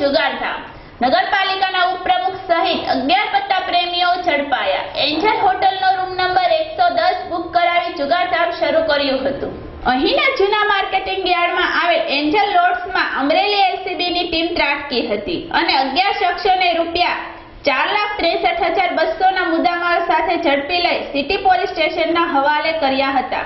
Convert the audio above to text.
જુગારધામ। નગરપાલિકાના ઉપપ્રમુખ સહિત 11 પત્તા પ્રેમીઓ ઝડપાયા। એન્જલ હોટલનો રૂમ નંબર 110 બુક કરાવી જુગારધામ શરૂ કર્યું હતું। અહીંના જૂના માર્કેટિંગ યાર્ડમાં આવેલ એન્જલ લોડ્સમાં અમરેલી એલસીબીની ટીમ ત્રાટકી હતી અને 11 શખ્સોને રૂપિયા 4,63,200 ના મુદ્દામાલ સાથે ઝડપી લઈ સિટી પોલીસ સ્ટેશનના હવાલે કર્યા હતા।